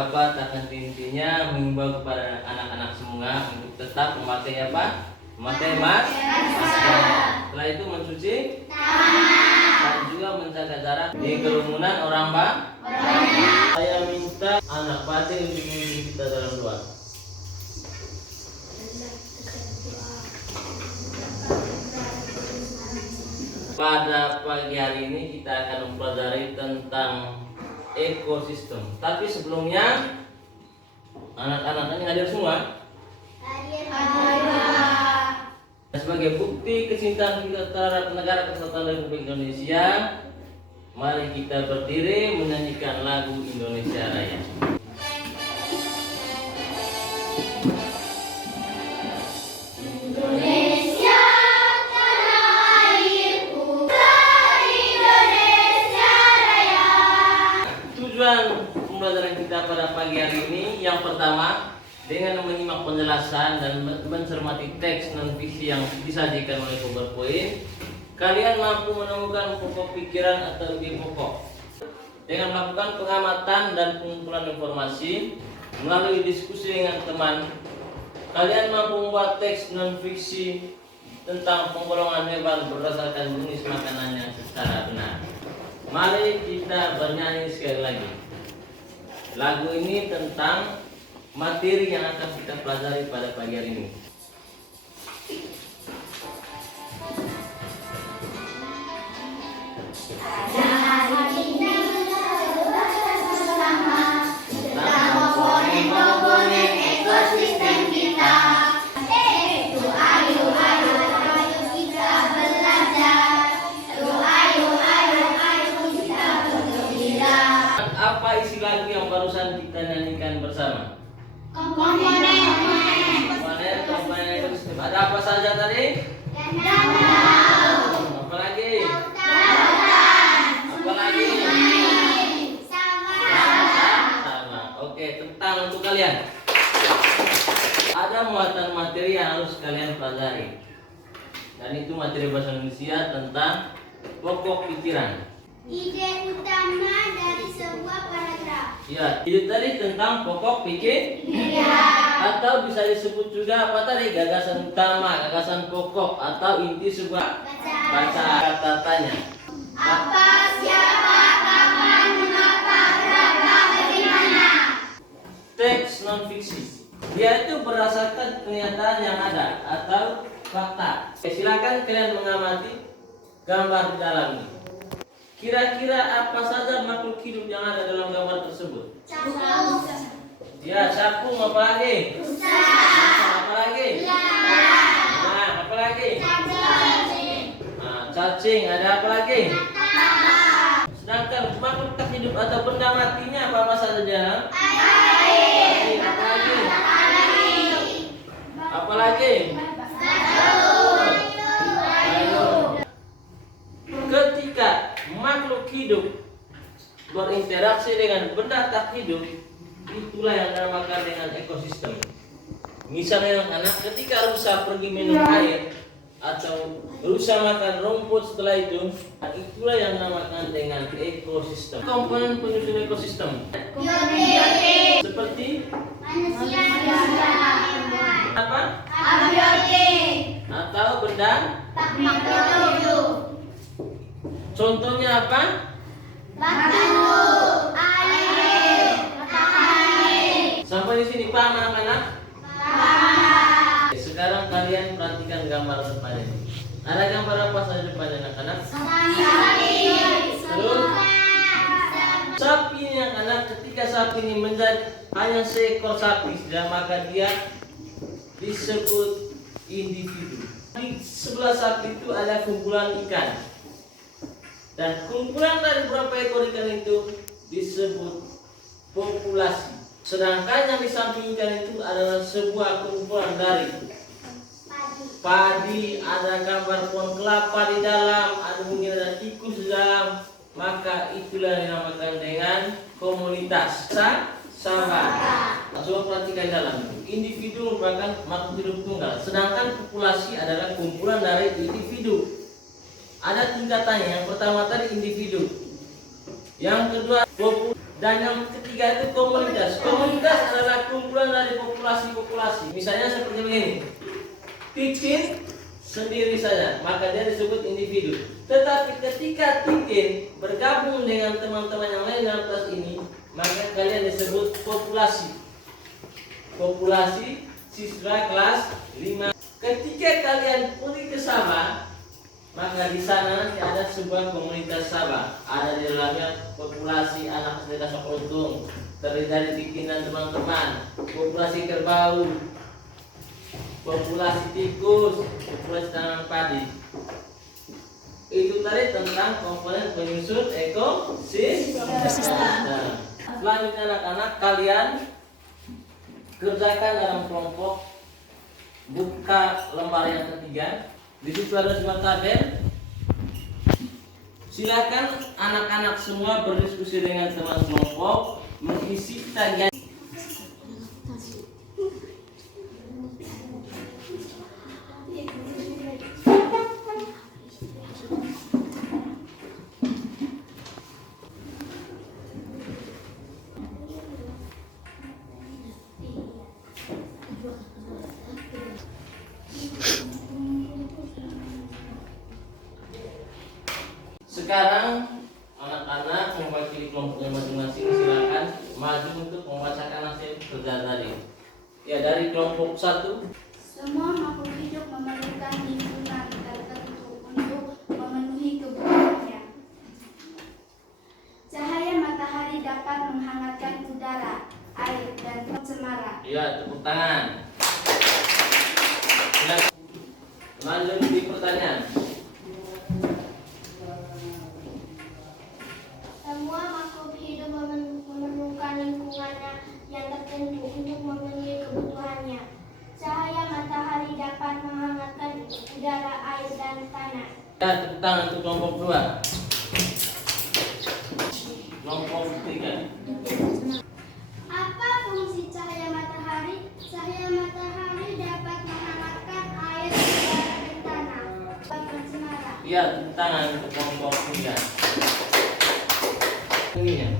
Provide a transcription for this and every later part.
Bapak akan intinya mengimbau kepada anak-anak semua untuk tetap memakai apa? Memakai masker. Setelah itu mencuci dan juga menjaga jarak di kerumunan orang banyak. Saya minta anak Pati untuk memimpin kita dalam doa. Pada pagi hari ini kita akan mempelajari tentang ekosistem. Tapi sebelumnya anak-anak ini hadir semua? Hadir. Sebagai bukti kecintaan kita terhadap negara kesatuan Republik Indonesia, mari kita berdiri menyanyikan lagu Indonesia Raya. Pembelajaran kita pada pagi hari ini yang pertama, dengan menyimak penjelasan dan mencermati teks non fiksi yang disajikan oleh PowerPoint, kalian mampu menemukan pokok pikiran atau ide pokok. Dengan melakukan pengamatan dan pengumpulan informasi melalui diskusi dengan teman, kalian mampu membuat teks non fiksi tentang penggolongan hewan berdasarkan jenis makanannya secara benar. Mari kita bernyanyi sekali lagi. Lagu ini tentang materi yang akan kita pelajari pada pagi hari ini. Komponen ekosistem kita. Apa isi lagu yang barusan kita nyanyikan bersama? Komponen ekosistem. Ada apa saja tadi? Apa lagi? Apa lagi? Sama. Oke, tentang untuk kalian. Ada muatan materi yang harus kalian pelajari. Dan itu materi bahasa Indonesia tentang pokok pikiran. Ide utama dari sebuah paragraf. Ya, ide tadi tentang pokok pikiran. Atau bisa disebut juga apa tadi? Gagasan utama, gagasan pokok, atau inti sebuah baca kata tanya. Apa, siapa, kapan, mengapa, berapa, bagaimana. Teks non fiksi. Dia itu berdasarkan kenyataan yang ada atau fakta. Silakan kalian mengamati gambar di dalamnya. Kira-kira apa saja makhluk hidup yang ada dalam gambar tersebut? Sapu. Ya, sapu, apa lagi? Rusa. Apa lagi? Lalat. Nah, apa lagi? Cacing. Nah, cacing, ada apa lagi? Mata. Sedangkan makhluk tak hidup atau benda matinya apa saja? Air. Apa lagi? Matahari. Apa lagi? Ayo. Ketika makhluk hidup berinteraksi dengan benda tak hidup, itulah yang dinamakan dengan ekosistem. Misalnya anak ketika rusa pergi minum air atau rusa makan rumput setelah itu, itulah yang dinamakan dengan ekosistem. Komponen penyusun ekosistem Biotik. seperti Manusia. apa? Abiotik. Atau benda. Tak hidup. Contohnya apa? Batu. Air. Matahari. Sampai di sini paham anak-anak? Paham. Sekarang kalian perhatikan gambar depan ini. Ada gambar apa saja depan anak-anak? Sapi. Terus sapi ini anak-anak, ketika sapi ini menjadi hanya seekor sapi saja, maka dia disebut individu. Di sebelah sapi itu ada kumpulan ikan. Dan kumpulan dari beberapa ekor ikan itu disebut populasi. Sedangkan yang di samping ikan itu adalah sebuah kumpulan dari padi, ada gambar pohon kelapa di dalam, ada mungkin ada tikus di dalam. Maka itulah yang dinamakan dengan komunitas sahabat. Coba perhatikan dalam itu. Individu merupakan makhluk hidup tunggal, sedangkan populasi adalah kumpulan dari individu. Ada tingkatannya. Yang pertama tadi individu, yang kedua populasi, dan yang ketiga ketiga itu komunitas. Komunitas adalah kumpulan dari populasi-populasi. Misalnya seperti begini. Titin sendiri saja, maka dia disebut individu. Tetapi ketika Titin bergabung dengan teman-teman yang lain dalam kelas ini, maka kalian disebut populasi. Populasi siswa kelas 5. Ketika kalian pergi ke Sabah, maka di sana nanti ada sebuah komunitas Sabah. Ada di dalamnya populasi anak desa Sokontung, terdiri dari Titin dan teman-teman, populasi kerbau, populasi tikus, populasi tanaman padi. Itu tadi tentang komponen penyusun ekosistem. Nah, selanjutnya anak-anak, kalian kerjakan dalam kelompok. Buka lembar yang ketiga. Di situ ada sebuah tabel. Silakan anak-anak semua berdiskusi dengan teman kelompok mengisi tagihan. Sekarang anak-anak mewakili kelompoknya masing-masing, silakan maju untuk membacakan hasil kerja tadi. Ya, dari kelompok 1. Semua makhluk hidup memerlukan lingkungan tertentu untuk memenuhi kebutuhannya. Cahaya matahari dapat menghangatkan udara, air, dan cemara. Ya, tepuk tangan. Silakan. Lanjut di pertanyaan. Semua makhluk hidup memerlukan lingkungannya yang tertentu untuk memenuhi kebutuhannya. Cahaya matahari dapat menghangatkan udara, air, dan tanah. Ya, tepuk tangan untuk kelompok 2. Kelompok 3. Apa fungsi cahaya matahari? Cahaya matahari dapat menghangatkan air, udara, dan tanah. Dapat cemara. Ya, tepuk tangan untuk kelompok 3. Ini ya,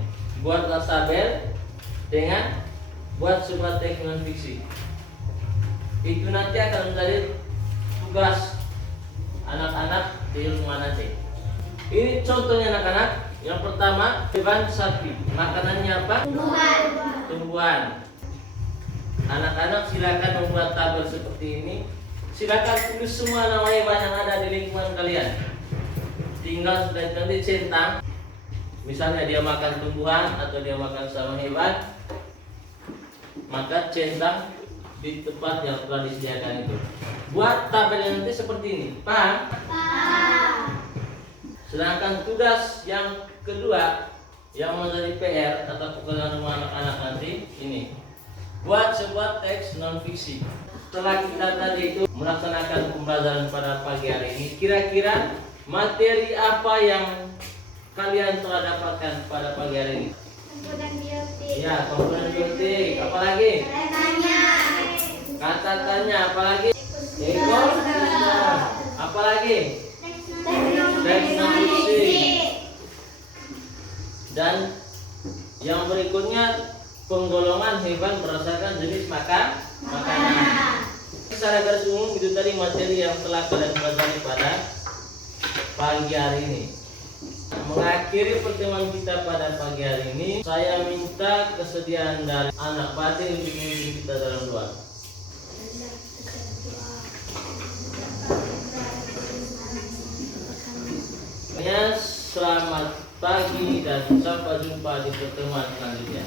buatlah tabel dengan buat sebuah teks non fiksi. Itu nanti akan menjadi tugas anak-anak di rumah nanti. Ini contohnya anak-anak. Yang pertama, hewan sapi. Makanannya apa? Tumbuhan. Anak-anak silakan membuat tabel seperti ini. Silakan tulis semua nama hewan yang ada di lingkungan kalian. Tinggal sudah nanti centang. Misalnya dia makan tumbuhan atau dia makan sama hewan, maka centang di tempat yang telah disediakan itu. Buat tabel nanti seperti ini, paham? Sedangkan tugas yang kedua yang menjadi PR atau pekerjaan rumah anak-anak nanti ini, buat sebuah teks non fiksi. Setelah kita tadi itu melaksanakan pembelajaran pada pagi hari ini, kira-kira materi apa yang kalian telah dapatkan pada pagi hari ini? Komponen biotik. Ya, komponen biotik. Apalagi? Kata-katanya apalagi? Ekosistem. Apalagi? Teknologi. Dan yang berikutnya penggolongan hewan berdasarkan jenis makanan. Secara garis umum itu tadi materi yang telah kalian pelajari pada pagi hari ini. Mengakhiri pertemuan kita pada pagi hari ini, saya minta kesediaan dari anak batin untuk memimpin kita dalam doa. Selamat pagi dan sampai jumpa di pertemuan selanjutnya.